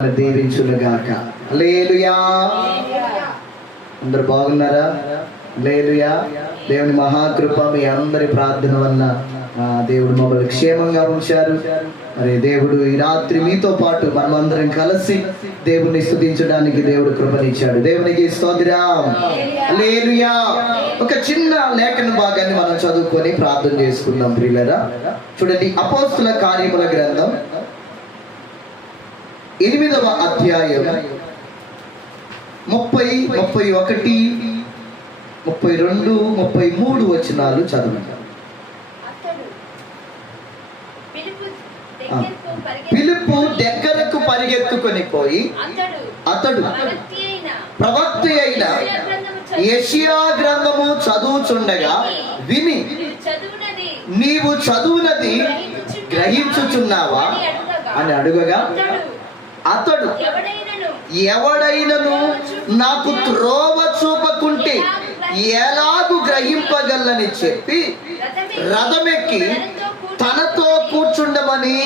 దీవించునుగాక. హల్లెలూయా. అందరు బాగున్నారా? హల్లెలూయా. దేవుని మహాకృప మీ అందరి ప్రార్థన వల్ల దేవుడు మమ్మల్ని క్షేమంగా ఉంచారు. మరి దేవుడు ఈ రాత్రి మీతో పాటు మనమందరం కలిసి దేవుని స్తుతించడానికి దేవుడు కృపనిచ్చాడు. దేవునికి స్తోత్రం. హల్లెలూయా. ఒక చిన్న లేఖన భాగాన్ని మనం చదువుకొని ప్రార్థన చేసుకుందాం ప్రియులారా. చూడండి, అపోస్తుల కార్యముల గ్రంథం 8వ అధ్యాయం 30, 31, 32, 33 వచనాలు చదవండి. ఫిలిప్పు దగ్గరకు పరిగెత్తుకొని పోయి అతడు ప్రవక్త అయిన యెషయా గ్రంథము చదువుచుండగా విని, నీవు చదువునది గ్రహించుచున్నావా అని అడుగగా, అతడు ఎవడైనను నాకు త్రోవ చూపకుంటే ఎలాగు గ్రహింపగలని చెప్పి రథమెక్కి తనతో కూర్చుండమని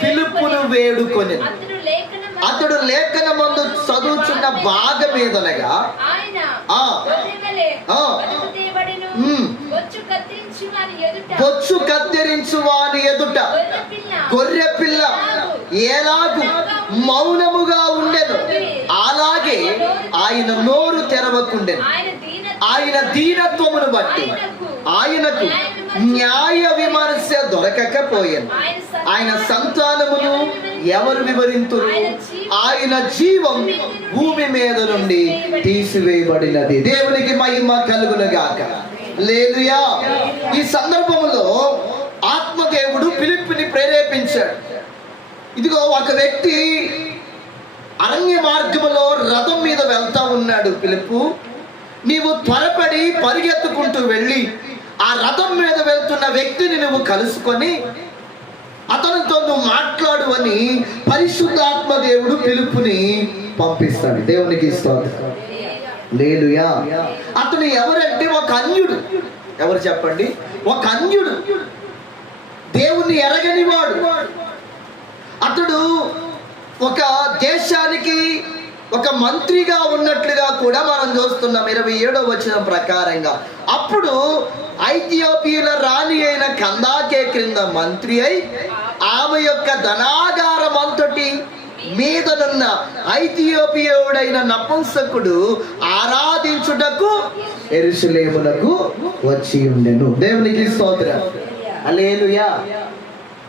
ఫిలిప్పును వేడుకొని, అతడు లేఖనమందు చదువుచున్న భాగం ఏదనగా, బొచ్చు కత్తిరించు వాని ఎదుట గొర్రె పిల్ల ఎలాగు మౌనముగా ఉండెను, అలాగే ఆయన నోరు తెరవకుండెను. ఆయన దీనత్వమును బట్టి ఆయనకు న్యాయ విమర్శ దొరకకపోయాను. ఆయన సంతానమును ఎవరు వివరింతురు? ఆయన జీవం భూమి మీద నుండి తీసివేయబడినది. దేవునికి మహిమ కలుగునుగాక. హల్లెలూయా. ఈ సందర్భంలో ఆత్మదేవుడు ఫిలిప్పుని ప్రేరేపించాడు. ఇదిగో, ఒక వ్యక్తి అరణ్య మార్గములో రథం మీద వెళ్తా ఉన్నాడు. ఫిలిప్పు, నీవు త్వరపడి పరిగెత్తుకుంటూ వెళ్ళి ఆ రథం మీద వెళ్తున్న వ్యక్తిని నువ్వు కలుసుకొని అతనితో నువ్వు మాట్లాడు అని పరిశుద్ధాత్మ దేవుడు ఫిలిప్పుని పంపిస్తాడు. దేవునికి స్తోత్రం. హల్లెలూయా. అతను ఎవరంటే ఒక అన్యుడు. ఎవరు చెప్పండి? ఒక అన్యుడు, దేవుణ్ణి ఎరగనివాడు. అతడు ఒక దేశానికి ఒక మంత్రిగా ఉన్నట్లుగా కూడా మనం చూస్తున్నాం 27వ వచనం ప్రకారంగా. అప్పుడు ఐథియోపియాల రాణి అయిన కందాకే క్రింద మంత్రి అయి ఆమె యొక్క ధనాగారం అంతటి మీదనున్న ఐథియోపియుడైన నపుంసకుడు ఆరాధించుటకు యెరూషలేమునకు వచ్చి ఉండెను. దేవునికి స్తోత్రం. హల్లెలూయా.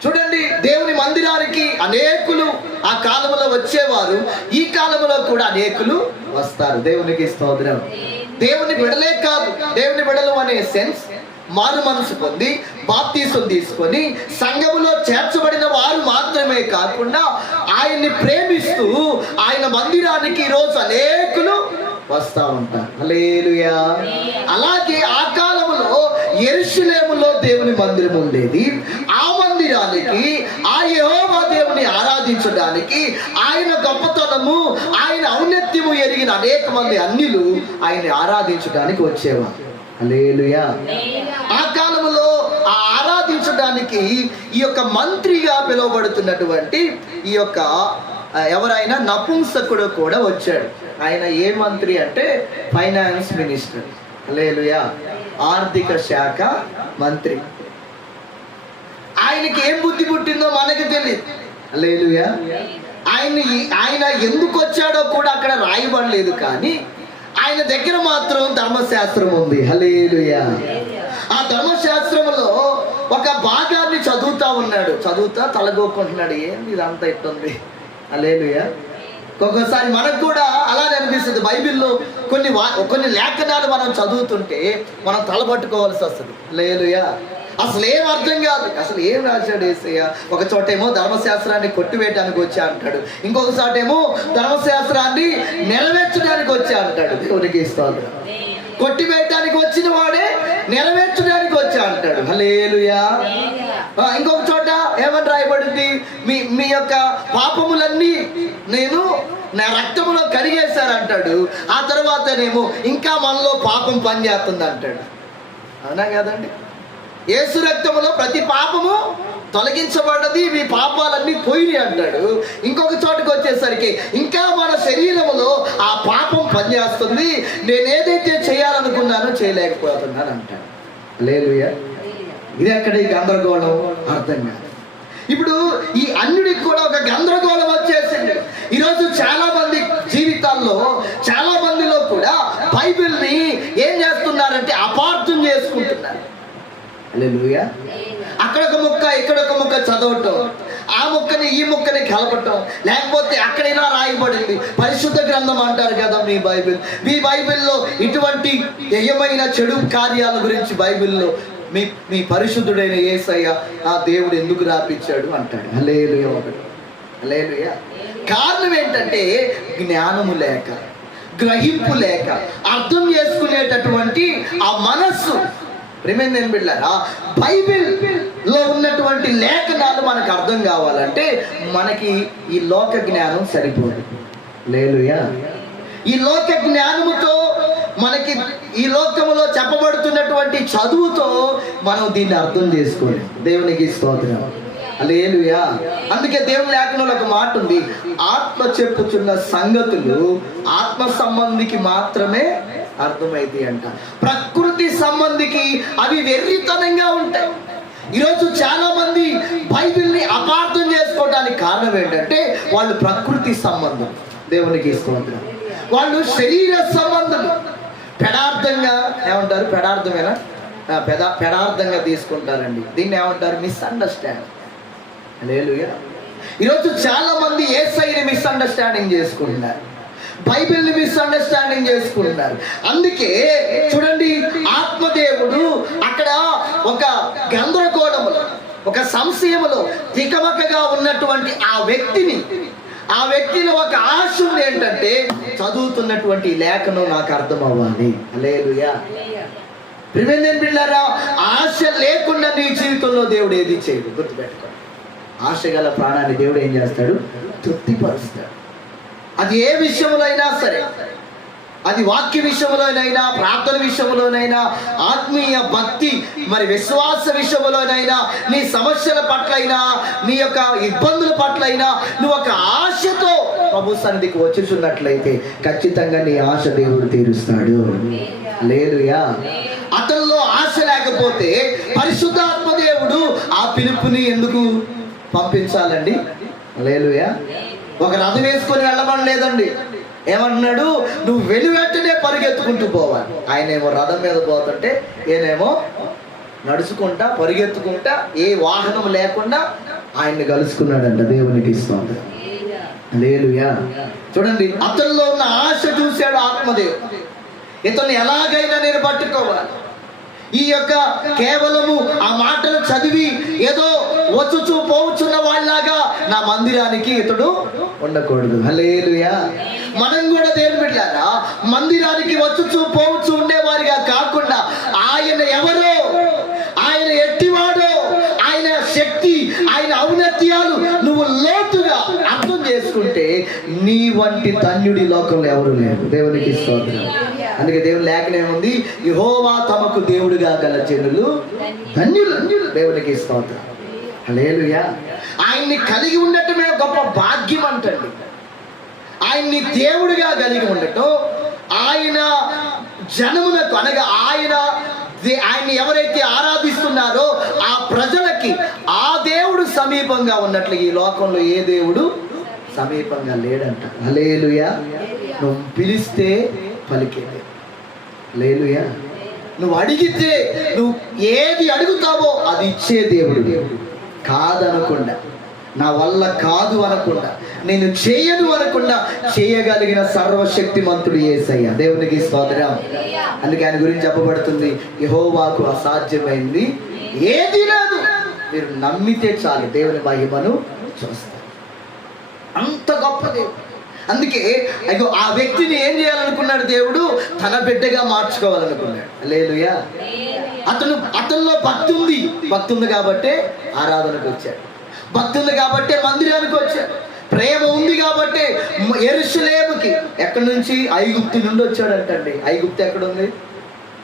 చూడండి, దేవుని మందిరానికి అనేకులు ఆ కాలంలో వచ్చేవారు, ఈ కాలంలో కూడా అనేకులు వస్తారు. దేవునికి స్తోత్రం. దేవుని బిడలే కాదు, దేవుని బిడలు అనే సెన్స్ మారు మనసు పొంది బాప్తీసం తీసుకొని సంఘములో చేర్చబడిన వారు మాత్రమే కాకుండా ఆయన్ని ప్రేమిస్తూ ఆయన మందిరానికి ఈరోజు అనేకులు వస్తూ ఉంటారు. హల్లెలూయా. అలాగే ఆ కాలంలో యెరూషలేములో దేవుని మందిరం ఉండేది. ఆ మందిరానికి ఆ యెహోవా దేవుని ఆరాధించడానికి, ఆయన గొప్పతనము, ఆయన ఔన్నత్యము ఎరిగిన అనేక మంది అన్యులు ఆయన్ని ఆరాధించడానికి వచ్చేవారు. హల్లెలూయా. ఆ కాలంలో ఆ ఆరాధించడానికి ఈ యొక్క మంత్రిగా పిలువబడుతున్నటువంటి ఈ యొక్క ఎవరైనా నపుంసకుడు కూడా వచ్చాడు. ఆయన ఏ మంత్రి అంటే ఫైనాన్స్ మినిస్టర్. హల్లెలూయా. ఆర్థిక శాఖ మంత్రి. ఆయనకి ఏం బుద్ధి పుట్టిందో మనకి తెలియదు. హల్లెలూయా. ఆయన ఎందుకు వచ్చాడో కూడా అక్కడ రాయబడలేదు, కానీ ఆయన దగ్గర మాత్రం ధర్మశాస్త్రం ఉంది. హల్లెలూయా. ఆ ధర్మశాస్త్రంలో ఒక భాగాన్ని చదువుతా ఉన్నాడు. చదువుతా తలగొక్కుంటున్నాడు. ఏంది ఇదంతా ఇట్టుంది? హల్లెలూయా. ఒక్కొక్కసారి మనకు కూడా అలానే అనిపిస్తుంది. బైబిల్లో కొన్ని లేఖనాలు మనం చదువుతుంటే మనం తలపట్టుకోవాల్సి వస్తుంది. హల్లెలూయా. అసలు ఏం అర్థం కాదు, అసలు ఏం రాశాడు యేసయ్య. ఒక చోటేమో ధర్మశాస్త్రాన్ని కొట్టివేయడానికి వచ్చా అంటాడు, ఇంకొక చోటేమో ధర్మశాస్త్రాన్ని నెరవేర్చడానికి వచ్చా అంటాడు. దేవునికి స్తోత్రం. కొట్టివేయడానికి వచ్చిన వాడే నెరవేర్చడానికి వచ్చా అంటాడు. హల్లెలూయా. ఇంకొక చోట ఏమని రాయబడింది? మీ యొక్క పాపములన్నీ నేను నా రక్తములో కడిగేశారంటాడు. ఆ తర్వాతనేమో ఇంకా మనలో పాపం పనిచేస్తుంది అంటాడు. అవునా కదండి? యేసు రక్తములో ప్రతి పాపము తొలగించబడ్డది, మీ పాపాలన్నీ పోయినాయి అంటాడు. ఇంకొక చోటుకు వచ్చేసరికి ఇంకా మన శరీరంలో ఆ పాపం పనిచేస్తుంది, నేను ఏదైతే చేయాలనుకున్నానో చేయలేకపోతున్నాను అంటాడు. హల్లెలూయా. ఇది ఎక్కడ ఈ గందరగోళం అర్థం కాదు. ఇప్పుడు ఈ అన్యుడికి కూడా ఒక గందరగోళం వచ్చేసింది. ఈరోజు చాలా మంది జీవితాల్లో, చాలా మందిలో కూడా బైబిల్ని ఏం చేస్తున్నారంటే అపార్థం చేసుకుంటున్నారు. హల్లెలూయా. అక్కడ ఒక ముక్క ఇక్కడ ఒక ముక్క చదవటం, ఆ ముక్కని ఈ ముక్కని కలపటం, లేకపోతే అక్కడైనా రాయబడింది పరిశుద్ధ గ్రంథం అంటారు కదా మీ బైబిల్. మీ బైబిల్లో ఇటువంటి ఏమైన చెడు కార్యాల గురించి బైబిల్లో మీ పరిశుద్ధుడైన యేసయ్య ఆ దేవుడు ఎందుకు రాపించాడు అంటాడు. హల్లెలూయా. ఒకటి హల్లెలూయా. కారణం ఏంటంటే జ్ఞానము లేక, గ్రహింపు లేక, అర్థం చేసుకునేటటువంటి ఆ మనస్సు. ప్రియమైన బిడ్డలారా, బైబిల్లో ఉన్నటువంటి లేఖనాలు మనకు అర్థం కావాలంటే మనకి ఈ లోక జ్ఞానం సరిపోదు. హల్లెలూయా. ఈ లోక జ్ఞానముతో, మనకి ఈ లోకములో చెప్పబడుతున్నటువంటి చదువుతో మనం దీన్ని అర్థం చేసుకోలేం. దేవునికి స్తోత్రం. హల్లెలూయా. అందుకే దేవుని లేఖనంలో ఒక మాట ఉంది, ఆత్మ చెప్పుచున్న సంగతులు ఆత్మ సంబంధికి మాత్రమే అర్థమైంది అంట. ప్రకృతి సంబంధికి అవి వెర్రితనంగా ఉంటాయి. ఈరోజు చాలా మంది బైబిల్ని అపార్థం చేసుకోవడానికి కారణం ఏంటంటే వాళ్ళు ప్రకృతి సంబంధం. దేవునికి స్తోత్రం. వాళ్ళు శరీర సంబంధం పెడార్థంగా ఏమంటారు, పెడార్థమేనా, పెడార్థంగా తీసుకుంటారండి. దీన్ని ఏమంటారు, మిస్అండర్స్టాండింగ్. హల్లెలూయా. ఈరోజు చాలా మంది యేసయ్యని మిస్అండర్స్టాండింగ్ చేసుకుంటున్నారు, బైబిల్ని మిస్అండర్స్టాండింగ్ చేసుకుంటున్నారు. అందుకే చూడండి, ఆత్మదేవుడు అక్కడ ఒక గందరగోళములో, ఒక సంశయములో తికమకగా ఉన్నటువంటి ఆ వ్యక్తిలో ఒక ఆశ ఉంది ఏంటంటే చదువుతున్నటువంటి లేఖనం నాకు అర్థం అవ్వాలి. హల్లెలూయా. ప్రియమైన బిడ్డలారా, ఆశ లేకుండా నీ జీవితంలో దేవుడు ఏది చేయడు. గుర్తుపెట్టుకోండి, ఆశ గల ప్రాణాన్ని దేవుడు ఏం చేస్తాడు, తృప్తిపరుస్తాడు. అది ఏ విషయంలో అయినా సరే, అది వాక్య విషయంలోనైనా, ప్రార్థన విషయంలోనైనా, ఆత్మీయ భక్తి మరి విశ్వాస విషయంలోనైనా, నీ సమస్యల పట్లైనా, నీ యొక్క ఇబ్బందుల పట్లైనా నువ్వు ఒక ఆశతో ప్రభు సన్నిధికి వచ్చుచున్నట్లయితే ఖచ్చితంగా నీ ఆశ దేవుడు తీరుస్తాడు. హల్లెలూయా. అతనిలో ఆశ లేకపోతే పరిశుద్ధాత్మ దేవుడు ఆ పిలుపుని ఎందుకు పంపించాలండి? హల్లెలూయా. ఒక రథం వేసుకొని వెళ్ళమని లేదండి. ఏమన్నాడు, నువ్వు వెనువెంటనే పరిగెత్తుకుంటూ పోవాలి. ఆయనేమో రథం మీద పోతుంటే ఈయనేమో నడుచుకుంటా పరిగెత్తుకుంటా ఏ వాహనం లేకుండా ఆయన్ని కలుసుకున్నాడంట. దేవునికి స్తోత్రం. హల్లెలూయా. చూడండి, అతనిలో ఉన్న ఆశ చూశాడు ఆత్మదేవుడు. ఇతన్ని ఎలాగైనా నేను పట్టుకోవాలి. ఈ యొక్క కేవలము ఆ మాటలు చదివి ఏదో వచ్చుచూ పోవచ్చున్న వాళ్ళలాగా నా మందిరానికి ఇతడు ఉండకూడదు. హల్లెలూయా. మనం కూడా దేవుని బిడ్డలారా, మందిరానికి వచ్చుచూ పోవచ్చు ఉండేవారిగా కాకుండా ఆయన ఎవరో, ఆయన ఎట్టివాడో, ఆయన శక్తి, ఆయన ఔన్నత్యాలు నువ్వు లోతుగా అర్థం చేసుకుంటే నీ వంటి ధన్యుడి లోకంలో ఎవరు లేరు. దేవునికి స్తోత్రం. అందుకే దేవుని లేఖనం ఏముంది, యెహోవా తమకు దేవుడుగా గల జనులు ధన్యులు. దేవునికి స్తోత్రం. హల్లెలూయా. ఆయన్ని కలిగి ఉండటమే గొప్ప భాగ్యం అంటండి. ఆయన్ని దేవుడిగా కలిగి ఉండటం, ఆయన జనమునకు అనగా ఆయన్ని ఎవరైతే ఆరాధిస్తున్నారో ఆ ప్రజలకి ఆ దేవుడు సమీపంగా ఉన్నట్లు ఈ లోకంలో ఏ దేవుడు సమీపంగా లేడంట. హల్లెలూయా. నువ్వు పిలిస్తే పలికేదే. హల్లెలూయా. నువ్వు అడిగితే, నువ్వు ఏది అడుగుతావో అది ఇచ్చే దేవుడు. కాదనకుండా, నా వల్ల కాదు అనకుండా, నేను చేయను అనకుండా చేయగలిగిన సర్వశక్తిమంతుడు యేసయ్య. దేవునికి స్తోత్రం. అందుకే ఆయన గురించి చెప్పబడుతుంది, యెహోవాకు అసాధ్యమైంది ఏది లేదు. మీరు నమ్మితే చాలు దేవుని మహిమను చూస్తారు. అంత గొప్ప దేవుడు. అందుకే అయ్యో ఆ వ్యక్తిని ఏం చేయాలనుకున్నాడు దేవుడు, తన బిడ్డగా మార్చుకోవాలనుకున్నాడు. హల్లెలూయా. అతనిలో భక్తి ఉంది కాబట్టే ఆరాధనకు వచ్చాడు, భక్తి ఉంది కాబట్టే మందిరానికి వచ్చాడు, ప్రేమ ఉంది కాబట్టి యెరూషలేముకి ఎక్కడి నుంచి, ఐగుప్తు నుండి వచ్చాడంటండి. ఐగుప్తు ఎక్కడుంది,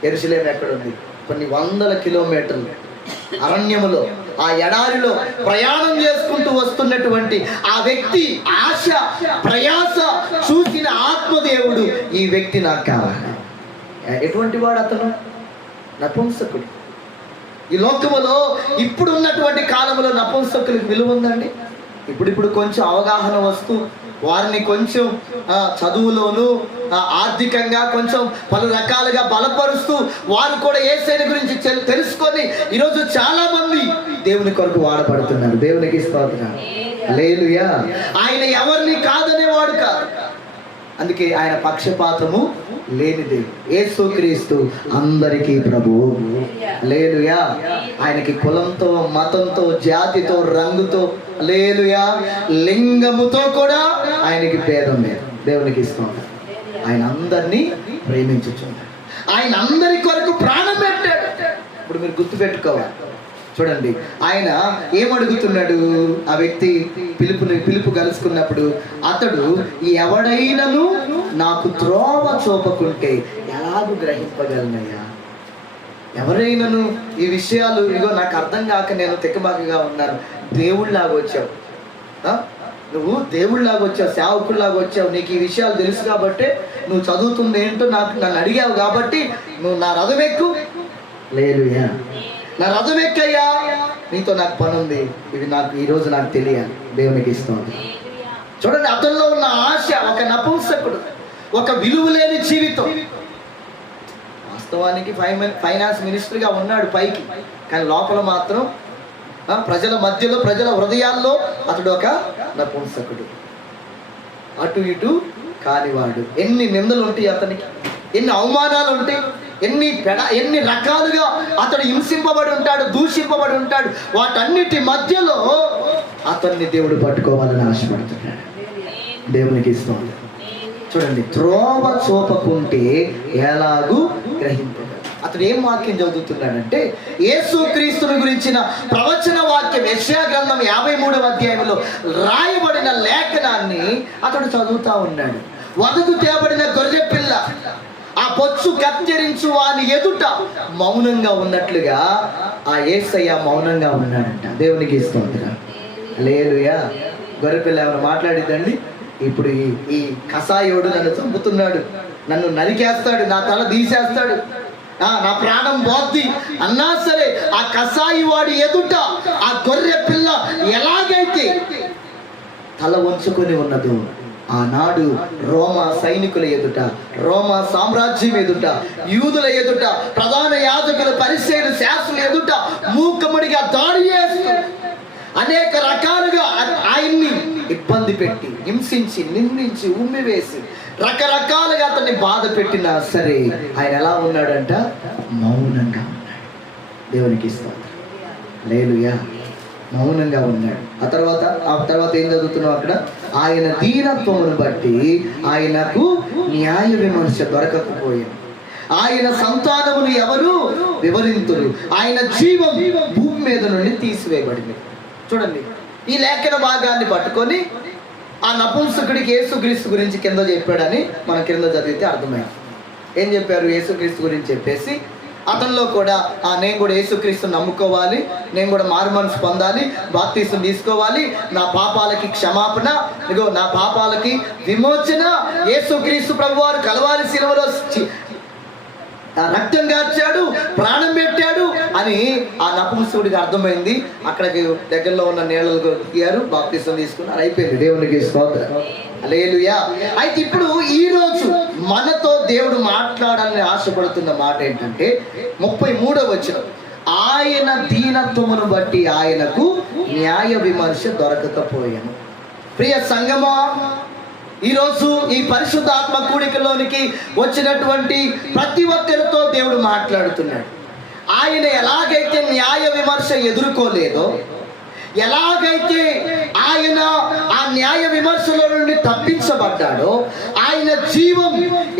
యెరూషలేము ఎక్కడుంది? కొన్ని 100 కిలోమీటర్లు అరణ్యములో, ఆ ఎడారిలో ప్రయాణం చేసుకుంటూ వస్తున్నటువంటి ఆ వ్యక్తి ఆశ, ప్రయాస చూసిన ఆత్మదేవుడు ఈ వ్యక్తి నాకు కావాలి. ఎటువంటి వాడు అతను? నపుంసకుడు. ఈ లోకములో ఇప్పుడున్నటువంటి కాలంలో నపుంసకులకు విలువ ఉందండి. ఇప్పుడు కొంచెం అవగాహన వస్తూ వారిని కొంచెం చదువులోను ఆర్థికంగా కొంచెం పలు రకాలుగా బలపరుస్తూ వారు కూడా యేసయ్య గురించి తెలుసుకొని ఈరోజు చాలా మంది దేవుని కొరకు వాడబడుతున్నారు. దేవునికి స్తోత్రం. హల్లెలూయా. ఆయన ఎవరిని కాదనేవాడు కాదు. అందుకే ఆయన పక్షపాతము లేనిదే. యేసుక్రీస్తు అందరికీ ప్రభువు. హల్లెలూయా. ఆయనకి కులంతో, మతంతో, జాతితో, రంగుతో, హల్లెలూయా, లింగముతో కూడా ఆయనకి భేదం లేదు. దేవునికి స్తోత్రం. ఆయన అందరినీ ప్రేమించుచున్నాడు. ఆయన అందరి కొరకు ప్రాణం పెట్టాడు. ఇప్పుడు మీరు గుర్తుపెట్టుకోవాలి. చూడండి, ఆయన ఏమడుగుతున్నాడు? ఆ వ్యక్తి పిలుపు కలుసుకున్నప్పుడు అతడు ఎవడైనను నాకు త్రోవ చూపకుంటే ఎలాగూ గ్రహింపగలనయ్యా. ఎవరైనాను ఈ విషయాలు ఇగో నాకు అర్థం కాక నేను తిక్కబాకగా ఉన్నాను. దేవుళ్ళలాగా వచ్చావు, నువ్వు దేవుళ్ళలాగా వచ్చావు, సేవకుల్లాగా వచ్చావు. నీకు ఈ విషయాలు తెలుసు కాబట్టి, నువ్వు చదువుతుంది ఏంటో నన్ను అడిగావు కాబట్టి నువ్వు నా రథం ఎక్కు. హల్లెలూయా. నా రథం ఎక్కయ్యా, నీతో నాకు పని ఉంది, ఇది నాకు ఈరోజు నాకు తెలియాలి. దేవునికి ఇస్తుంది. చూడండి, అతనిలో ఉన్న ఆశ, ఒక నపుంసకుడు, ఒక విలువ లేని జీవితం. వాస్తవానికి ఫైనాన్స్ మినిస్టర్గా ఉన్నాడు పైకి, కానీ లోపల మాత్రం ప్రజల మధ్యలో, ప్రజల హృదయాల్లో అతడు ఒక నపుంసకుడు, అటు ఇటు కానివాడు. ఎన్ని నిందలు ఉంటాయి అతనికి, ఎన్ని అవమానాలు ఉంటాయి, ఎన్ని రకాలుగా అతడు హింసింపబడి ఉంటాడు, దూషింపబడి ఉంటాడు. వాటన్నిటి మధ్యలో అతన్ని దేవుడు పట్టుకోవాలని ఆశపడుతున్నాడు. దేవునికి ఇస్తుంది. చూడండి, త్రోవ చూపకుంటే ఎలాగూ గ్రహింపడు. అతడు ఏం వాక్యం చదువుతున్నాడంటే, యేసుక్రీస్తుని గురించిన ప్రవచన వాక్యం యెషయా గ్రంథం 53వ అధ్యాయంలో రాయబడిన లేఖనాన్ని అతడు చదువుతా ఉన్నాడు. వదకు తేబడిన గొర్రె పిల్ల ఆ బొచ్చు కత్తిరించు వాని ఎదుట మౌనంగా ఉన్నట్లుగా ఆ యేసయ్య మౌనంగా ఉన్నాడంట. దేవునికి స్తోత్రం. హల్లెలూయా. గొర్రెపిల్ల ఏమైనా మాట్లాడిద్దండి? ఇప్పుడు ఈ కసాయోడు నన్ను చంపుతున్నాడు, నన్ను నరికేస్తాడు, నా తల తీసేస్తాడు, నా ప్రాణం పోద్ది అన్నా సరే ఆ కసాయి వాడి ఎదుట ఆ గొర్రె పిల్ల ఎలాగైతే తల వంచుకొని ఉన్నదో, ఆనాడు రోమా సైనికుల ఎదుట, రోమా సామ్రాజ్యం ఎదుట, యూదుల ఎదుట, ప్రధాన యాజకుల, పరిసయ్యుల, శాస్త్రుల ఎదుట మూకముడిగా దాడి చేస్తూ అనేక రకాలుగా ఆయన్ని ఇబ్బంది పెట్టి, హింసించి, నిందించి, ఉమ్మివేసి రకరకాలుగా అతన్ని బాధ పెట్టినా సరే ఆయన ఎలా ఉన్నాడంట? మౌనంగా ఉన్నాడు. దేవునికి స్తోత్రం. హల్లెలూయా. మౌనంగా ఉన్నాడు. ఆ తర్వాత ఏం చదువుతున్నావు అక్కడ? ఆయన దీనత్వమును బట్టి ఆయనకు న్యాయ విమర్శ దొరకకపోయింది. ఆయన సంతానమును ఎవరు వివరింతురు? ఆయన జీవం భూమి మీద నుండి తీసివేయబడింది. చూడండి, ఈ లేఖన భాగాన్ని పట్టుకొని ఆ నపుంసకుడికి యేసుక్రీస్తు గురించి కింద చెప్పాడని మనం కింద చదివితే అర్థమైంది. ఏం చెప్పారు? యేసుక్రీస్తు గురించి చెప్పేసి అతనిలో కూడా నేను కూడా యేసుక్రీస్తు నమ్ముకోవాలి, నేను కూడా మారు మనసు పొందాలి, బాప్తీసం తీసుకోవాలి, నా పాపాలకి క్షమాపణ, ఇగో నా పాపాలకి విమోచన యేసుక్రీస్తు ప్రభువారు కలవారి శిలువలో రక్తం కార్చాడు, ప్రాణం పెట్టాడు అని ఆ నపుంసకుడికి అర్థమైంది. అక్కడికి దగ్గరలో ఉన్న నీళ్ళకు తీయారు, బాప్తీసం తీసుకున్నారు, అయిపోయింది. దేవునికి స్తోత్రం. హల్లెలూయా. అయితే ఇప్పుడు ఈ రోజు మనతో దేవుడు మాట్లాడాలని ఆశపడుతున్న మాట ఏంటంటే 33వ వచనం, ఆయన దీనత్వమును బట్టి ఆయనకు న్యాయ విమర్శ దొరకకపోయాను. ప్రియ సంగమా, ఈరోజు ఈ పరిశుద్ధాత్మ కూడికలోనికి వచ్చినటువంటి ప్రతి ఒక్కరితో దేవుడు మాట్లాడుతున్నాడు. ఆయన ఎలాగైతే న్యాయ విమర్శ ఎదుర్కోలేదో, ఎలాగైతే ఆయన ఆ న్యాయ విమర్శలో నుండి తప్పించబడ్డాడో, ఆయన జీవం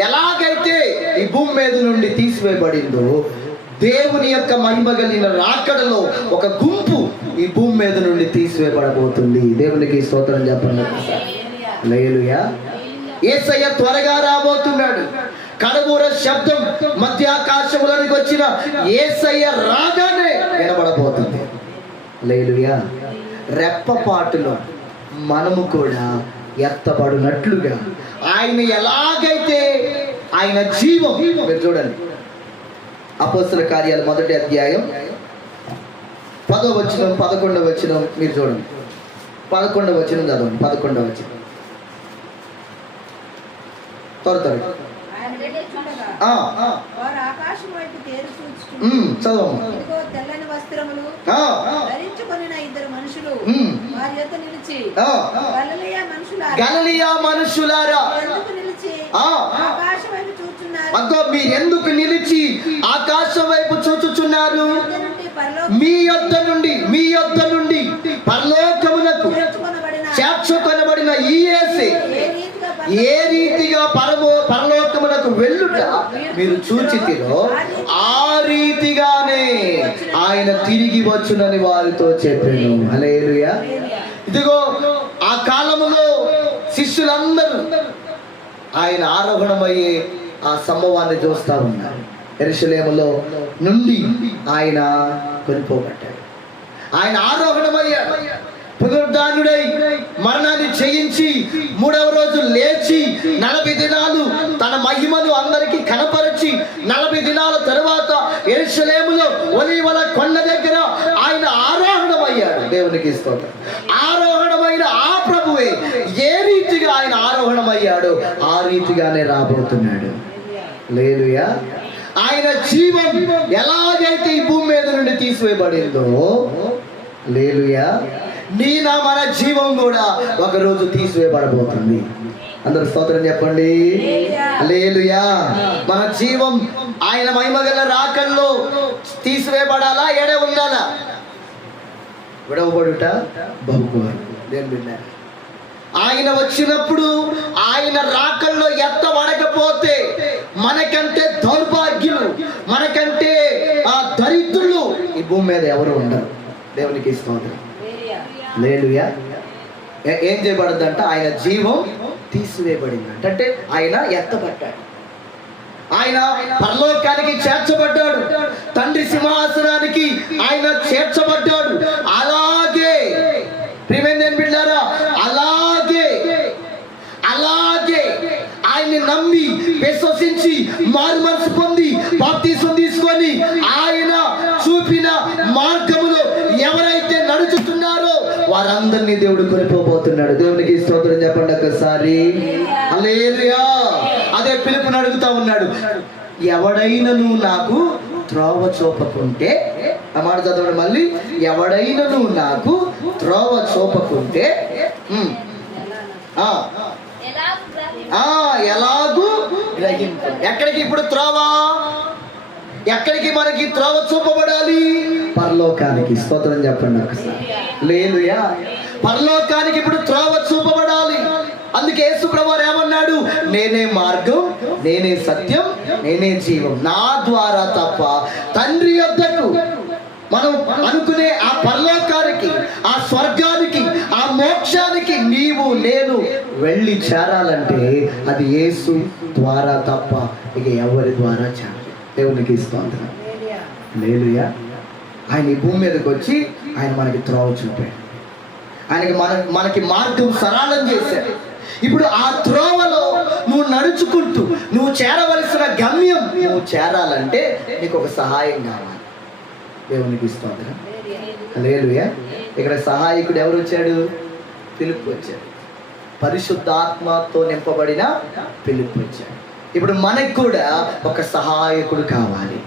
ఎలాగైతే ఈ భూమి మీద నుండి తీసివేయబడిందో, దేవుని యొక్క మహిమ కలిగిన రాకడలో ఒక గుంపు ఈ భూమి మీద నుండి తీసివేయబడబోతుంది. దేవునికి స్తోత్రం చెప్పండి. హల్లెలూయా. యేసయ్య త్వరగా రాబోతున్నాడు. కడబూర శబ్దం మధ్యాకాశములోనికి వచ్చిన యేసయ్య రాగానే వినబడబోతుంది. హల్లెలూయా. రెప్పపాటులో మనము కూడా ఎత్తబడినట్లుగా ఆయన ఎలాగైతే ఆయన జీవం, మీరు చూడండి అపోస్తల కార్యాలు 1వ అధ్యాయం 10వ వచనం 11వ వచనం మీరు చూడండి. 11వ వచనం చదవండి. 11వ వచనం త్వర చదవమ్మా. తెల్లని వస్త్రములు ధరించుకొనిన ఇద్దరు మనుషులు వారి యొద్ద నిలిచి గలిలయ మనుషులారా ఆకాశం వైపు చూచున్నారు. అదో మీరెందుకు నిలిచి ఆకాశం వైపు చూచుచున్నారు? మీ యొద్ద నుండి పరలోకమునకు చేర్చుకొనబడిన ఈ యేసే ఏ రీతిగా పరలోకమునకు వెళ్ళుట మీరు చూచితిరో ఆ రీతిగానే ఆయన తిరిగి వచ్చునని వారితో చెప్పాను. హల్లెలూయా. ఇదిగో ఆ కాలములో శిష్యులందరూ ఆయన ఆరోహణమయ్యే ఆ సంభవాన్ని చూస్తా ఉన్నారు. యెరూషలేములో నుండి ఆయన కొనిపోబడ్డాడు. ఆయన ఆరోహణమయ్యాడు. పునరుద్ధానుడై మరణాన్ని జయించి 3వ రోజు లేచి 40 దినాలు తన మహిమను అందరికీ కనపరిచి 40 దినాల తరువాత యెరూషలేములో ఒలీవల కొండ దగ్గర ఆయన ఆరోహణమయ్యాడు. దేవునికి స్తోత్రం. ఆరోహణమైన ఆ ప్రభువే ఏ రీతిగా ఆయన ఆరోహణమయ్యాడో ఆ రీతిగానే రాబోతున్నాడు. హల్లెలూయా. ఆయన జీవం ఎలాగైతే ఈ భూమి మీద నుండి తీసివేయబడిందో, హల్లెలూయా, మన జీవం కూడా ఒకరోజు తీసివేయబడబోతుంది. అందరూ స్తోత్రం చెప్పండి. హల్లెలూయా. మన జీవం ఆయన మహిమగల రాకల్లో తీసివేయబడాలా, ఎడే ఉండాలా? విడవబడుట బహుకోరు. దేని బిడ్డ ఆయన వచ్చినప్పుడు ఆయన రాకల్లో ఎత్తబడకపోతే మనకంటే దౌర్భాగ్యులు, మనకంటే ఆ దరిద్రులు ఈ భూమి మీద ఎవరు ఉండరు. దేవునికి స్తోత్రం. హల్లెలూయా. ఏం చేయబడద్దంట? ఆయన జీవం తీసివేయబడిందంట. అంటే ఆయన ఎత్తబడ్డాడు. ఆయన పరలోకానికి చేర్చబడ్డాడు. తండ్రి సింహాసనానికి ఆయన చేర్చబడ్డాడు. అలాగే ప్రియమైన బిడ్డలారా, అలాగే ఆయన్ని నమ్మి విశ్వసించి మారు మనసు పొంది బాప్తిసం తీసుకొని ఆయన చూపిన మార్గములో ఎవరైతే నడుచుతున్నారో వారందరినీ దేవుడు కొనిపోబోతున్నాడు. దేవునికి స్తోత్రం చెప్పండి ఒకసారి. హల్లెలూయా. అదే పిలుపుని అడుగుతా ఉన్నాడు. ఎవడైనను నాకు త్రోవ చూపకుంటే, ఆ మాట చదవడం మళ్ళీ, ఎవడైనను నాకు త్రోవ చూపకుంటే ఎలాగూ గ్రహింపు. ఎక్కడికి ఇప్పుడు త్రోవ? ఎక్కడికి మనకి త్రోవ చూపబడాలి? పరలోకానికి. స్తోత్రం చెప్పండి ఒకసారి. హల్లెలూయా. పరలోకానికి ఇప్పుడు త్రోవ చూపబడాలి. అందుకే యేసు ప్రభువు ఏమన్నాడు? నేనే మార్గం, నేనే సత్యం, నేనే జీవం. నా ద్వారా తప్ప తండ్రి యొద్దకు మనం అనుకునే ఆ పరలోకానికి, ఆ స్వర్గానికి, ఆ మోక్షానికి నీవు నేను వెళ్ళి చేరాలంటే అది యేసు ద్వారా తప్ప ఇక ఎవరి ద్వారా చేరాలి. దేవునికి స్తోత్రం. హల్లెలూయా. ఆయన ఈ భూమి మీదకి వచ్చి ఆయన మనకి త్రోవ చూపాడు. ఆయనకి మనకి మార్గం సరళం చేశాడు. ఇప్పుడు ఆ త్రోవలో నువ్వు నడుచుకుంటూ నువ్వు చేరవలసిన గమ్యం నువ్వు చేరాలంటే నీకు ఒక సహాయం కావాలి. దేవునికి స్తోత్రం. హల్లెలూయా. ఇక్కడ సహాయకుడు ఎవరు వచ్చాడు? ఫిలిప్పు వచ్చాడు. పరిశుద్ధాత్మతో నింపబడిన ఫిలిప్పు వచ్చాడు. ఇప్పుడు మనకు కూడా ఒక సహాయకుడు కావాలి.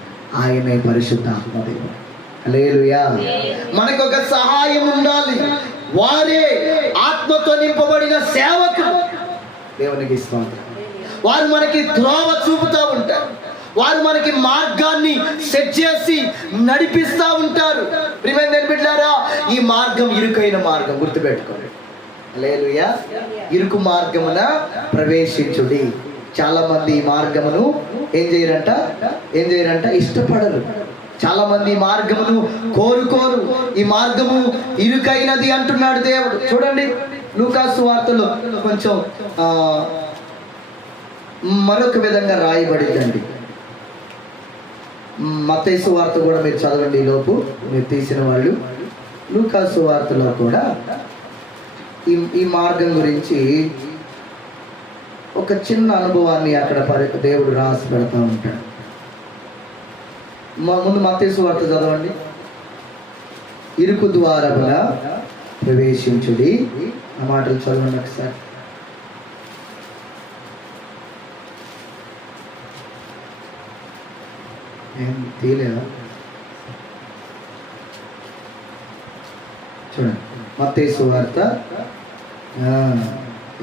ఆయనే పరిశుద్ధాత్మ దేవుడు. హల్లెలూయా. మనకు ఒక సహాయం ఉండాలి. వారే ఆత్మతో నింపబడిన సేవకులు. దేవునికి స్తోత్రం. వారు మనకి త్రోవ చూపుతూ ఉంటారు. వారు మనకి మార్గాన్ని సెట్ చేసి నడిపిస్తూ ఉంటారు. ప్రియమైన బిడ్డలారా, ఈ మార్గం ఇరుకైన మార్గం, గుర్తుపెట్టుకోండి. హల్లెలూయా. ఇరుకు మార్గమున ప్రవేశించుడి. చాలా మంది ఈ మార్గమును ఏం చేయరంట? ఇష్టపడరు. చాలా మంది ఈ మార్గమును కోరుకోరు. ఈ మార్గము ఇరుకైనది అంటున్నాడు దేవుడు. చూడండి లూకా సువార్తలో కొంచెం మరొక విధంగా రాయబడిందండి. మత్తయి సువార్త కూడా మీరు చదవండి ఈలోపు, మీరు తీసిన వాళ్ళు. లూకా సువార్తలో కూడా ఈ మార్గం గురించి ఒక చిన్న అనుభవాన్ని అక్కడ దేవుడు రాసి పెడతా ఉంటాడు. ముందు మత్తయి సువార్త చదవండి. ఇరుకు ద్వారమున ప్రవేశించుడి, ఆ మాటలు చదవండి ఒకసారి. ఏం తీయలేదా? చూడండి, మత్తయి సువార్త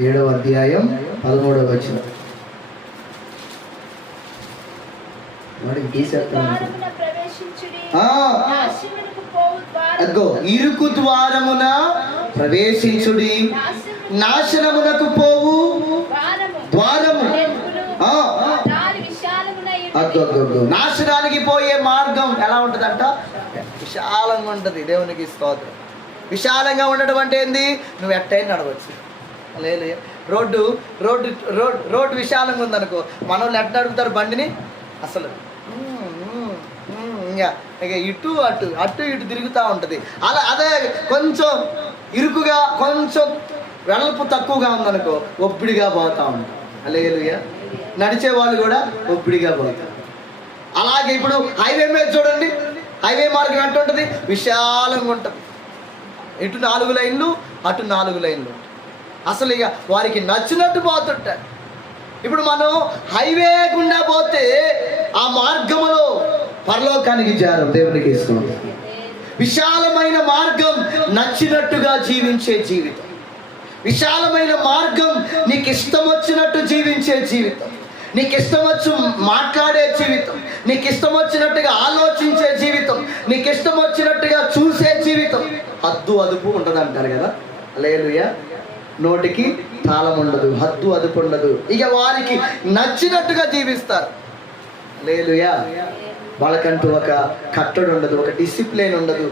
7వ అధ్యాయం 13వ వచనం. వాడికి తీసేస్తాను. అదిగో, ఇరుకు ద్వారమున ప్రవేశించుడి, నాశనమునకు పోవు ద్వారము. నాశనానికి పోయే మార్గం ఎలా ఉంటుందంట? విశాలంగా ఉంటుంది. దేవునికి స్తోత్రం. విశాలంగా ఉండడం అంటే ఏంది? నువ్వు ఎట్టయినా నడవచ్చు. లేదు, రోడ్డు రోడ్డు రోడ్ రోడ్డు విశాలంగా ఉందనుకో, మనోళ్ళు ఎట్ట నడుపుతారు బండిని? అసలు ఇక ఇటు అటు అటు ఇటు తిరుగుతూ ఉంటుంది. అదే కొంచెం ఇరుకుగా, కొంచెం వెడల్పు తక్కువగా ఉందనుకో, ఒప్పిడిగా పోతా ఉంటాం. హల్లెలూయా. నడిచే వాళ్ళు కూడా ఒప్పిడిగా పోతారు. అలాగే ఇప్పుడు హైవే మీద చూడండి, హైవే మార్గం ఎట్టు ఉంటుంది? విశాలంగా ఉంటుంది. ఇటు 4 లైన్లు, అటు 4 లైన్లు. అసలు ఇక వారికి నచ్చినట్టు పోతుంటారు. ఇప్పుడు మనం హైవే గుండా పోతే ఆ మార్గములో పరలోకానికి చేరం. దేవునికి ఇష్టం. విశాలమైన మార్గం నచ్చినట్టుగా జీవించే జీవితం. విశాలమైన మార్గం నీకు ఇష్టం వచ్చినట్టు జీవించే జీవితం. నీకు ఇష్టం వచ్చి మాట్లాడే జీవితం, నీకు ఇష్టం వచ్చినట్టుగా ఆలోచించే జీవితం, నీకు ఇష్టం వచ్చినట్టుగా చూసే జీవితం. హద్దు అదుపు ఉండదు అంటారు కదా. హల్లెలూయా. నోటికి తాళం ఉండదు, హద్దు అదుపు ఉండదు. ఇక వారికి నచ్చినట్టుగా జీవిస్తారు. హల్లెలూయా. వాళ్ళకంటూ ఒక కట్టడి ఉండదు, ఒక డిసిప్లిన్ ఉండదు,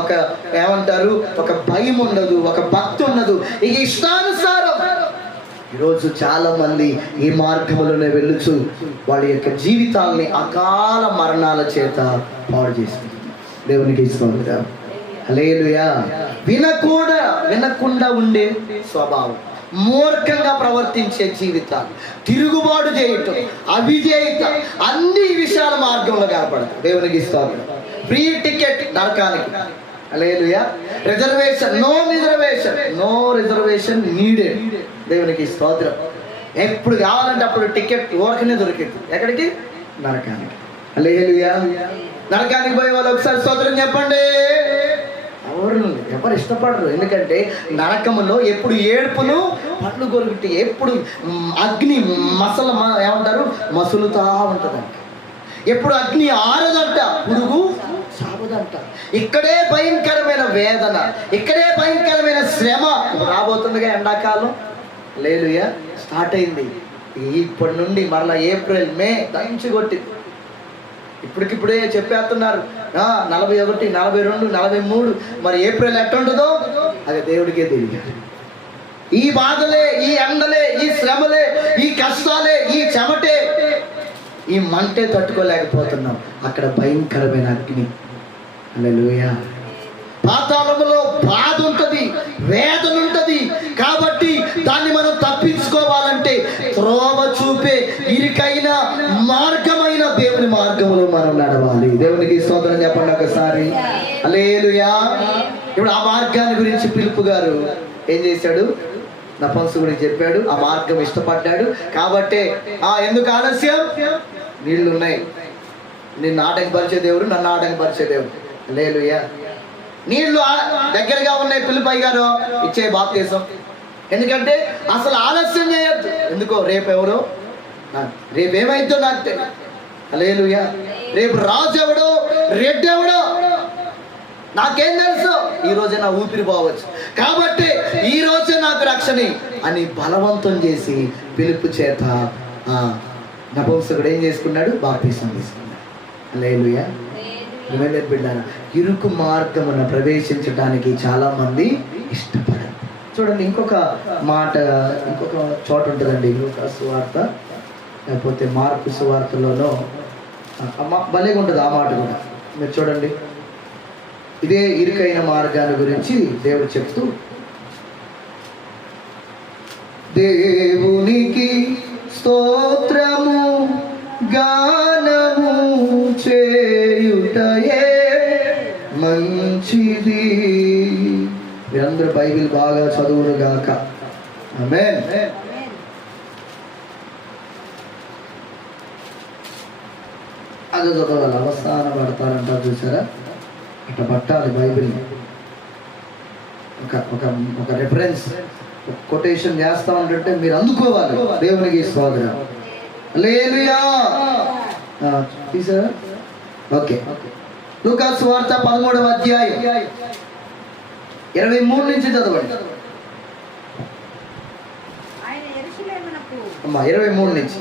ఒక ఏమంటారు, ఒక భయం ఉండదు, ఒక భక్తి ఉండదు. ఇక ఇష్టానుసారం. ఈరోజు చాలా మంది ఈ మార్గంలోనే వెళ్ళుచు వాళ్ళ యొక్క జీవితాలని అకాల మరణాల చేత పాడు చేసుకుంటున్నారు. దేవునికి స్తోత్రం. హల్లెలూయా. వినకుండా ఉండే స్వభావం, మూర్ఖంగా ప్రవర్తించే జీవితాలు, తిరుగుబాటు చేయటం, అవిధేయత, అన్ని విషయాల మార్గంలో కనపడతాయి. దేవునికి స్తోత్రం. ఫ్రీ టికెట్ నరకానికి. Hallelujah. Reservation, no reservation needed. దేవునికి స్తోత్రం. ఎప్పుడు కావాలంటే అప్పుడు టికెట్ ఊరకనే దొరికింది. ఎక్కడికి? నరకానికి. హల్లెలూయా. నరకానికి పోయే వాళ్ళు ఒకసారి స్తోత్రం చెప్పండి. ఎవరు ఇష్టపడరు. ఎందుకంటే నరకములో ఎప్పుడు ఏడుపును, పళ్ళు కొరుకుటి, ఎప్పుడు అగ్ని ఏమంటారు, మసులుతా ఉంటుందంట. ఎప్పుడు అగ్ని ఆరదంట, పురుగు సావదంట. ఇక్కడే భయంకరమైన వేదన, ఇక్కడే భయంకరమైన శ్రమ. రాబోతుందిగా ఎండాకాలం. హల్లెలూయా. స్టార్ట్ అయింది. ఇప్పటి నుండి మరలా ఏప్రిల్, మే దంచి కొట్టింది. ఇప్పటికిప్పుడే చెప్పేస్తున్నారు 41, 42, 43. మరి ఏప్రిల్ ఎట్టుంటుందో అది దేవుడికే తెలియదు. ఈ బాధలే, ఈ ఎండలే, ఈ శ్రమలే, ఈ కష్టాలే, ఈ చెమటే, ఈ మంటే తట్టుకోలేకపోతున్నాం. అక్కడ భయంకరమైన అగ్ని. హల్లెలూయా. పాతాళములో బాధ ఉంటుంది, వేదన ఉంటుంది. కాబట్టి దాన్ని మనం తప్పించుకోవాలంటే త్రోవ చూపే ఇరుకైన మార్గమైన దేవుని మార్గంలో మనం నడవాలి. దేవునికి స్తోత్రం చెప్పండి ఒకసారి. హల్లెలూయా. ఇప్పుడు ఆ మార్గాన్ని గురించి పిలుపు గారు ఏం చేశాడు? నపుంసకుడికి చెప్పాడు. ఆ మార్గం ఇష్టపడ్డాడు. కాబట్టి ఎందుకు ఆలస్యం? నీళ్లు ఉన్నాయి. నిన్ను ఆటంకపరిచే దేవుడు, నన్ను ఆటంకపరిచే దేవుడు. హల్లెలూయా. నీళ్లు దగ్గరగా ఉన్నాయి. పిలుపై గారు ఇచ్చే బాప్తిసం. ఎందుకంటే అసలు ఆలస్యం చేయొద్దు. ఎందుకో రేపెవరో, రేపేమైందో నాకు తెలియదు. హల్లెలూయా. రేపు రాజు ఎవడో, రెడ్డి ఎవడో నాకేం తెలుసు. ఈ రోజే నా ఊపిరి పోవచ్చు. కాబట్టి ఈ రోజే నాకు రక్షణ అని బలవంతం చేసి పిలుపు చేత నపుంసకుడు ఏం చేసుకున్నాడు? బాప్తిసం తీసుకున్నాడు. హల్లెలూయా. బిడ్డారా, ఇరుకు మార్గమున ప్రవేశించడానికి చాలా మంది ఇష్టపడరు. చూడండి, ఇంకొక మాట, ఇంకొక చోట ఉంటుందండి. లూకా సువార్త లేకపోతే మార్కు సువార్తలలో భలేగా ఉంటుంది ఆ మాట కూడా. మీరు చూడండి, ఇదే ఇరుకైన మార్గాన్ని గురించి దేవుడు చెప్తూ, దేవునికి స్తోత్రము గానము చేయుటయే మంచిది. మీరందరూ బైబిల్ బాగా చదువును గాక. ఆమేన్. అది చదవాలి, అవసాన పడతారంటారు చూసారా, అట్లా పట్టాలి బైబిల్. ఒక ఒక ఒక రెఫరెన్స్, కొటేషన్ చేస్తా ఉంటుంటే మీరు అందుకోవాలి. దేవునికి స్తోత్రం. హల్లెలూయా. తీసారా? ఓకే. లూకా సువార్త 13వ అధ్యాయం 23 నుంచి చదవండి అమ్మా. 23 నుంచి.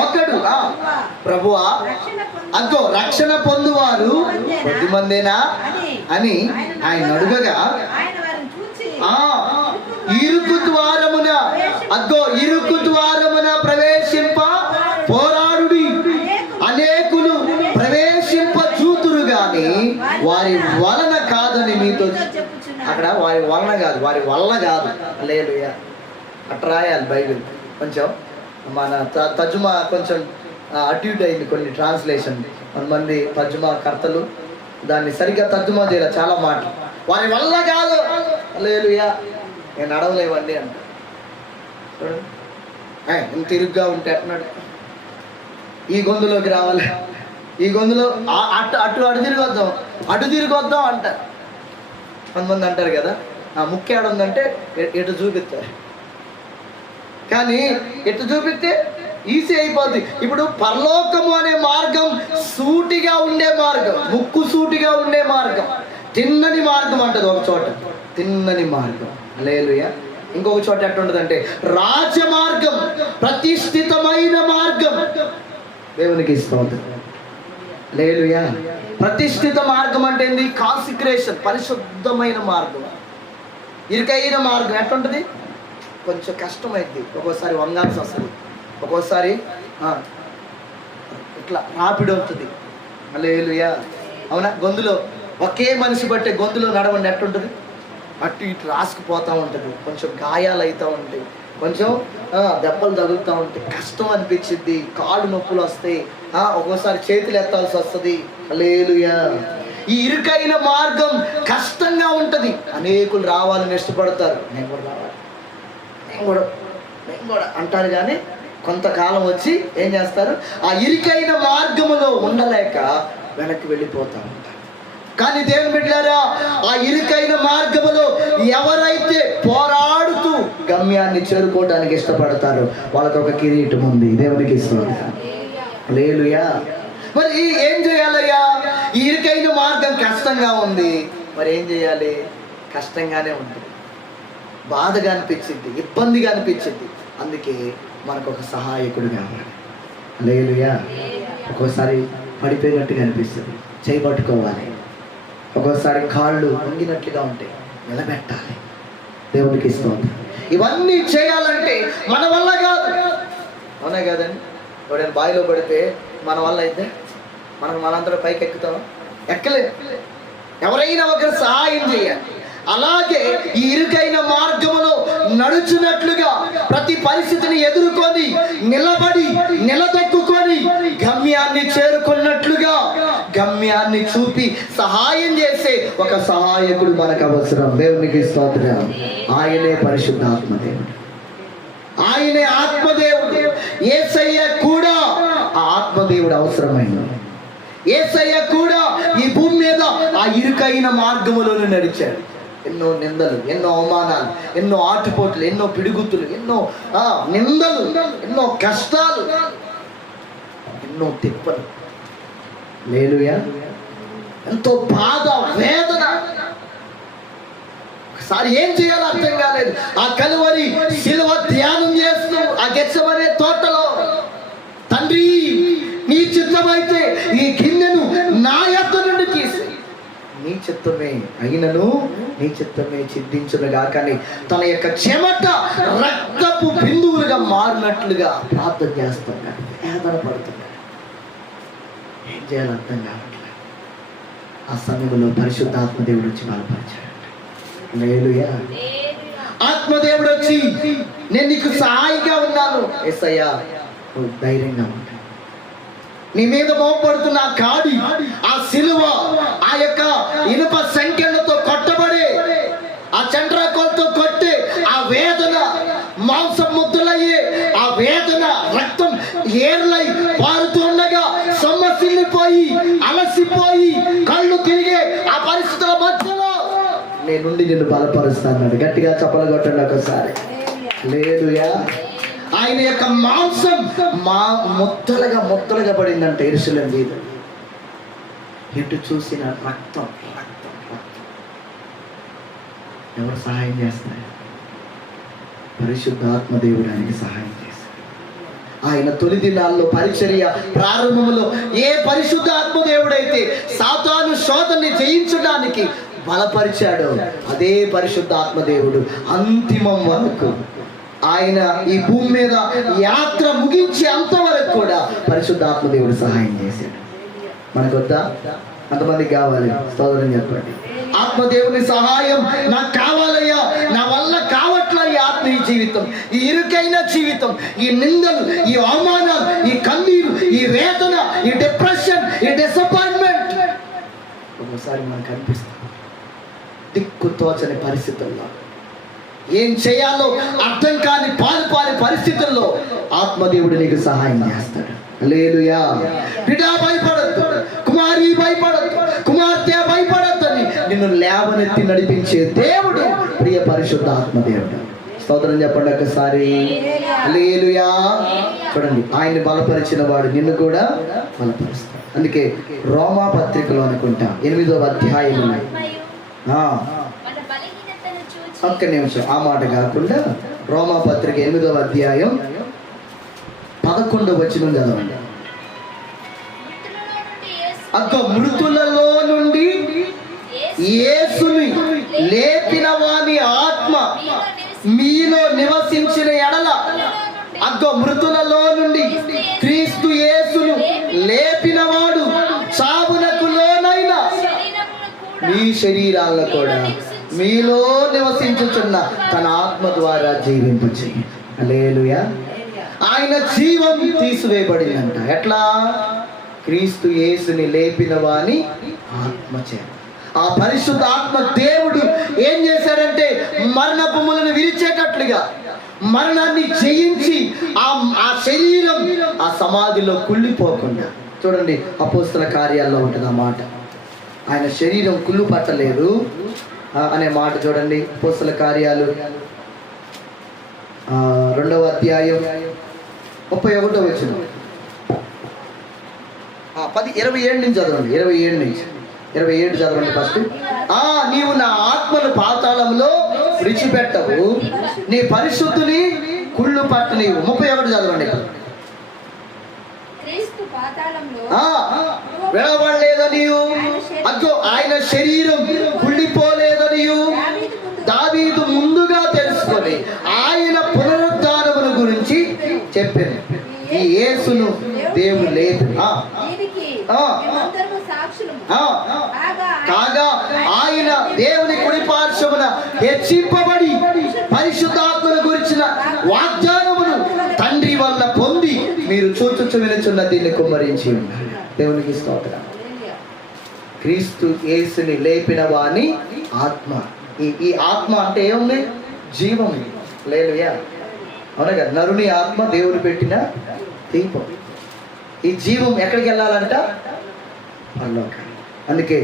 ఒకడు ప్రభువా అగ్గో రక్షణ పొందువారు కొద్దిమందేనా అని ఆయన అడుగగా, ఇరుకు ద్వారమున అగ్గో ఇరుకు ద్వారమున ప్రవేశింప పోరాడుడి, అనేకులు ప్రవేశింప చూతురు గాని వారి వలన కాదని మీతో. అక్కడ వారి వలన కాదు, వారి వల్ల కాదు. హల్లెలూయా. అట్లా రాయాలి బైబిల్. కొంచెం మన తర్జుమా కొంచెం అటు ఇటు అయింది కొన్ని ట్రాన్స్లేషన్. కొంతమంది తర్జుమా కర్తలు దాన్ని సరిగ్గా తర్జుమా చేయాలి చాలా మాటలు. వారి వల్ల కాదు. హల్లెలూయా. నేను నడవలేవండి అంట. ఇంత తిరుగ్గా ఉంటే అంటున్నాడు, ఈ గొంతులోకి రావాలి, ఈ గొంతులో అటు అటు అటు తిరిగి వద్దాం అంటారు. కొంతమంది అంటారు కదా, ముఖ్య ఉందంటే ఎటు చూపిస్తారు, కానీ ఎటు చూపిస్తే ఈజీ అయిపోద్ది. ఇప్పుడు పరలోకము అనే మార్గం సూటిగా ఉండే మార్గం, ముక్కు సూటిగా ఉండే మార్గం, తిన్నని మార్గం అంటది ఒక చోట, తిన్నని మార్గం. హల్లెలూయా. ఇంకొక చోట ఎట్లుంటదంటే రాజమార్గం, ప్రతిష్ఠితమైన మార్గం. దేవునికి స్తోత్రం. హల్లెలూయా. ప్రతిష్ఠిత మార్గం అంటే ఏంది? కాన్సిక్రేషన్, పరిశుద్ధమైన మార్గం. ఇరుకైన మార్గం ఎట్లుంటది? కొంచెం కష్టమైంది, ఒక్కోసారి వంగాల్సి వస్తుంది, ఒక్కోసారి ఇట్లా రాపిడి అవుతుంది. హల్లెలూయా. అవునా? గొంతులో ఒకే మనిషి బట్టే గొంతులో నడవండి ఎట్లుంటుంది? అటు ఇటు రాసుకుపోతూ ఉంటుంది, కొంచెం గాయాలు అవుతూ ఉంటాయి, కొంచెం దెబ్బలు తగులుతూ ఉంటాయి, కష్టం అనిపించింది, కాళ్ళు నొప్పులు వస్తాయి, ఒక్కోసారి చేతులు ఎత్తాల్సి వస్తుంది. హల్లెలూయా. ఈ ఇరుకైన మార్గం కష్టంగా ఉంటుంది. అనేకులు రావాలని ఇష్టపడతారు, నేను కూడా రావాలి, నేను కూడా అంటారు. కానీ కొంతకాలం వచ్చి ఏం చేస్తారు? ఆ ఇరుకైన మార్గములో ఉండలేక వెనక్కి వెళ్ళిపోతూ ఉంటారు. కానీ దేవుని బిడ్డలారా, ఆ ఇరుకైన మార్గములో ఎవరైతే పోరాడుతూ గమ్యాన్ని చేరుకోవడానికి ఇష్టపడతారో వాళ్ళకి ఒక కిరీటం ఉంది. దేవునికి ఇస్తుంది. హల్లెలూయా. మరి ఏం చేయాలయ్యా? ఈ ఇరుకైన మార్గం కష్టంగా ఉంది, మరి ఏం చేయాలి? కష్టంగానే ఉంటుంది, బాధగా అనిపించింది, ఇబ్బందిగా అనిపించింది. అందుకే మనకు ఒక సహాయకుడు కావాలి. హల్లెలూయా. ఒక్కోసారి పడిపోయినట్టుగా అనిపిస్తుంది, చేయబట్టుకోవాలి. ఒక్కోసారి కాళ్ళు వంగినట్లుగా ఉంటాయి, నిలబెట్టాలి. దేవునికి ఇస్తుంది. ఇవన్నీ చేయాలంటే మన వల్ల కాదు. అవునా కాదండి? ఎవరైనా బావిలో పడితే మన వల్ల అయితే మనందరూ పైకి ఎక్కుతాం? ఎక్కలేదు. ఎవరైనా ఒకరు సహాయం చేయాలి. అలాగే ఈ ఇరుకైన మార్గములో నడుచున్నట్లుగా ప్రతి పరిస్థితిని ఎదుర్కొని నిలబడి నిలదొక్కుకొని గమ్యాన్ని చేరుకున్నట్లుగా గమ్యాన్ని చూపి సహాయం చేసే ఒక సహాయకుడు మనకు అవసరం. దేవునికి స్తోత్రం. ఆయనే పరిశుద్ధాత్మ దేవుడు, ఆయనే ఆత్మదేవుడు. యేసయ్య కూడా ఆ ఆత్మదేవుడు అవసరమైనది. యేసయ్య కూడా ఈ భూమి మీద ఆ ఇరుకైన మార్గములోనే నడిచాడు. ఎన్నో నిందలు, ఎన్నో అవమానాలు, ఎన్నో ఆటుపోట్లు, ఎన్నో పిడుగుతులు, ఎన్నో నిందలు, ఎన్నో కష్టాలు, ఎన్నో తిప్పలు. హల్లెలూయా. ఎంతో బాధ, వేదన. ఒకసారి ఏం చేయాలో అర్థం కాలేదు. ఆ కలువరి శిలువ ధ్యానం చేస్తూ ఆ గెత్సెమనే తోటలో, తండ్రి నీ చిత్తమైతే ఈ గిన్నెను నా యొద్ద నుండి తీసి నీ చిత్తమే అయినను నీ చిత్తమే సిద్ధించునుగా. కానీ తన యొక్క చెమట రక్తపు బిందువులుగా మారినట్లుగా ప్రార్థన చేస్తున్నాడు, వేదన పడుతున్నాడు. ఏం చేయాలో అర్థం కావట్లేదు. ఆ సమయంలో పరిశుద్ధాత్మదేవుడు వచ్చి బలపరిచాడు. హల్లెలూయా. ఆత్మదేవుడు వచ్చి నేను నీకు సహాయంగా ఉన్నాను, యేసయ్యా నువ్వు ధైర్యంగా ఉంటా. నీ మీద మోపడుతున్న ఆ కాడి, ఆ సిలువ, ఆ యొక్క ఇనుప సంఖ్యలతో కొట్టబడే, ఆ చండ్రాకోలతో కొట్టే ఆ వేదన, మాంసం ముద్దలయ్యే ఆ వేదన, రక్తం ఏర్లై పారుతుండగా సొమ్మసిల్లిపోయి అలసిపోయి కళ్ళు తిరిగే ఆ పరిస్థితుల మధ్యలో నేనుండి నిన్ను బలపరుస్తాను. గట్టిగా చప్పలు కొట్టండి ఒకసారి. హల్లెలూయా. ఆయన యొక్క మాంసం ముద్దలుగా పడిందంట యెరూషలేము మీద. ఎటు చూసిన రక్తం రక్తం రక్తం. ఎవరు సహాయం చేస్తారు? పరిశుద్ధాత్మదేవుడు ఆయనకి సహాయం చేశాడు. ఆయన తొలి దినాల్లో పరిచర్య ప్రారంభంలో ఏ పరిశుద్ధాత్మదేవుడైతే సాతాను శోధనని జయించడానికి బలపరిచాడో అదే పరిశుద్ధాత్మదేవుడు అంతిమం వరకు, ఆయన ఈ భూమి మీద యాత్ర ముగించే అంతవరకు కూడా పరిశుద్ధాత్మదేవుడు సహాయం చేశాడు. మనకు వద్దా? అంతమందికి కావాలి. స్తోత్రం చెప్పండి. ఆత్మదేవుని సహాయం నాకు కావాలయ్యా, నా వల్ల కావట్లయ్యా. ఆత్మీయ జీవితం, ఈ ఇరుకైన జీవితం, ఈ నిందలు, ఈ అవమానాలు, ఈ కన్నీరు, ఈ వేదన, ఈ డిప్రెషన్, ఈ డిసప్పాయింట్మెంట్ ఒకసారి మనకు అనిపిస్తుంది. దిక్కు తోచని పరిస్థితుల్లో, ఏం చేయాలో అర్థం కాని పాలుపాని పరిస్థితుల్లో ఆత్మదేవుడు నీకు సహాయం చేస్తాడు. హల్లెలూయా. బిడ్డా భయపడద్దు, కుమారి భయపడద్దు, కుమార్తె భయపడద్దని నిన్ను లేవనెత్తి నడిపించే దేవుడు ప్రియ పరిశుద్ధ ఆత్మదేవుడు. స్తోత్రం చెప్పండి ఒకసారి. హల్లెలూయా. చూడండి, ఆయన్ని బలపరిచిన వాడు నిన్ను కూడా బలపరుస్తాడు. అందుకే రోమా పత్రికలో అనుకుంటా 8వ అధ్యాయంలో ఒక్క నిమిషం, ఆ మాట కాకుండా రోమా పత్రిక 8వ అధ్యాయం 11వ వచనం చదవండి. మృతులలో నుండి యేసుని లేపిన వాని ఆత్మ మీలో నివసించిన ఎడల, మృతులలో నుండి క్రీస్తు యేసును లేపినవాడు చావునకు లోనైన మీ శరీరాలను కూడా మీలో నివసించుచున్న తన ఆత్మ ద్వారా జీవింపచేయి. హల్లెలూయా. ఆయన జీవం తీసివేయబడిందంట. ఎట్లా? క్రీస్తు యేసుని లేపిన వాని ఆత్మచే. ఆ పరిశుద్ధ ఆత్మ దేవుడు ఏం చేశాడంటే మరణపుములను విరిచేటట్లుగా మరణాన్ని జయించి ఆ శరీరం ఆ సమాధిలో కుళ్ళిపోకుండా. చూడండి, అపోస్తల కార్యాల్లో ఉంటుంది ఆ మాట. ఆయన శరీరం కుళ్ళు పట్టలేదు అనే మాట చూడండి. అపోస్తల కార్యాలు 2వ అధ్యాయం 31వ వచనం. 27 నుంచి చదవండి. 27 చదవండి ఫస్ట్. నీవు నా ఆత్మను పాతాళంలో విడిచిపెట్టవు, నీ పరిశుద్ధుని కుళ్ళు పట్టని. 31 చదవండి. విడవలేదనియు, ఆయన శరీరం కుళ్ళిపోలేదనియు దావీదు ముందుగా తెలుసుకొని ఆయన పునరుద్ధానముల గురించి చెప్పాను. ఈ యేసును దేవుడు లేదు కాగా ఆయన దేవుని కుడి పార్శ్వమున హెచ్చింపబడి పరిశుద్ధాత్మను గురించిన వాగ్దానమును తండ్రి వల్ల పొంది మీరు చూచుచు వినుచున్న దీన్ని కుమ్మరించి ఉన్నారు. దేవునికి స్తోత్రం. క్రీస్తు యేసుని లేపిన వాని ఆత్మ. ఈ ఆత్మ అంటే ఏముంది? జీవం. హల్లెలూయా. అవునా కదా? నరుని ఆత్మ దేవుడు పెట్టిన దీపం. ఈ జీవం ఎక్కడికి వెళ్ళాలంట? పరలోకానికి. అందుకే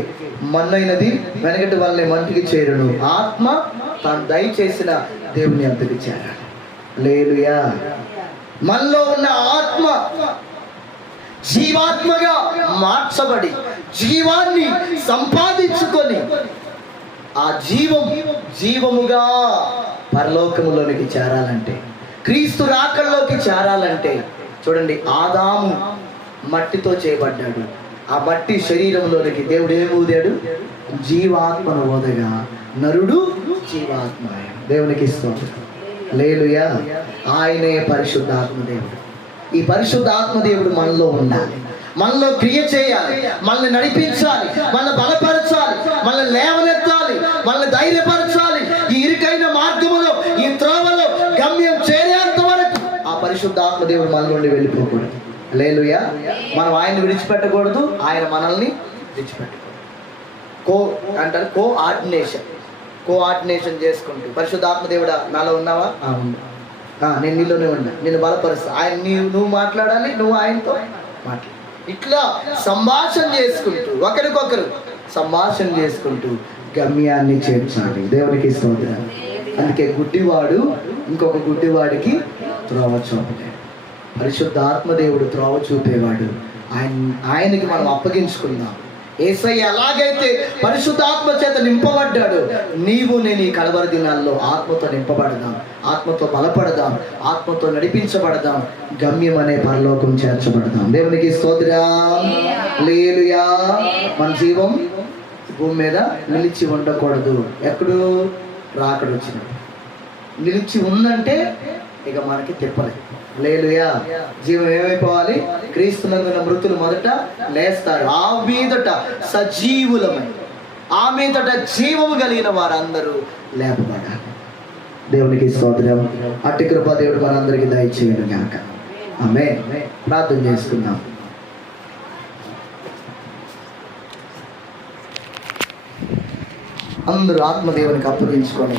మన్నైనది వెనకటి వాళ్ళని మంటికి చేరును, ఆత్మ తాను దయచేసిన దేవుని అంతకి చేరాలి. హల్లెలూయా. మనలో ఉన్న ఆత్మ జీవాత్మగా మార్చబడి జీవాన్ని సంపాదించుకొని ఆ జీవముగా పరలోకములోనికి చేరాలంటే, క్రీస్తు రాకల్లోకి చేరాలంటే, చూడండి, ఆదాము మట్టితో చేయబడ్డాడు. ఆ మట్టి శరీరంలోనికి దేవుడు ఏమి ఊదాడు? జీవాత్మను ఓదగా నరుడు జీవాత్మ. దేవునికి ఇస్తాం. హల్లెలూయా. ఆయనే పరిశుద్ధాత్మ దేవుడు. ఈ పరిశుద్ధాత్మ దేవుడు మనలో ఉండాలి, మనలో క్రియ చేయాలి, మనల్ని నడిపించాలి, మనల్ని బలపరచాలి, మనల్ని లేవనెత్తాలి, మనల్ని ధైర్యపరచాలి. ఈ ఇరుకైన మార్గములో, ఈ త్రోవలో గమ్యం చేరేంత వరకు ఆ పరిశుద్ధాత్మ దేవుడు మన నుండి వెళ్ళిపోకూడదు. హల్లెలూయా. మనం ఆయన్ని విడిచిపెట్టకూడదు, ఆయన మనల్ని విడిచిపెట్టకూడదు. కోఆర్డినేషన్ చేసుకుంటూ, పరిశుద్ధాత్మ దేవుడా నాలో ఉన్నావా? నేను నీలోనే ఉన్నా, నేను బలపరుస్తా. ఆయన నువ్వు మాట్లాడాలి, నువ్వు ఆయనతో మాట్లాడాలి. ఇట్లా సంభాషణ చేసుకుంటూ, ఒకరికొకరు సంభాషణ చేసుకుంటూ గమ్యాన్ని చేర్చాలి. దేవునికి స్తోత్రం. అందుకే గుడ్డివాడు ఇంకొక గుడ్డివాడికి త్రోవ చూపలేడు. పరిశుద్ధాత్మ దేవుడు త్రోవ చూపేవాడు. ఆయనకి మనం అప్పగించుకుందాం. యేసయ్య ఎలాగైతే పరిశుద్ధాత్మ చేత నింపబడ్డాడు, నీవు నేను ఈ కలవరి దినాల్లో ఆత్మతో నింపబడదాం, ఆత్మతో బలపడదాం, ఆత్మతో నడిపించబడదాం, గమ్యం అనే పరలోకం చేర్చబడదాం. దేవునికి స్తోత్రం. హల్లెలూయా. మన జీవం భూమి మీద నిలిచి ఉండకూడదు. ఎప్పుడు రాకడ వచ్చినప్పుడు నిలిచి ఉందంటే ఇక మనకి తిప్పలేదు. హల్లెలూయా. జీవం ఏమైపోవాలి? క్రీస్తునందున మృతులు మొదట లేస్తారు, ఆ మీదట సజీవులమై, ఆ మీదట జీవము కలిగిన వారందరూ లేపబడాలి. దేవునికి స్తోత్రం. అట్టి కృప దేవుడు మనందరికీ దయచేయను గాక. ఆమేన్. ప్రార్థన చేసుకుందాం. అందరూ ఆత్మదేవునికి అప్పగించుకొని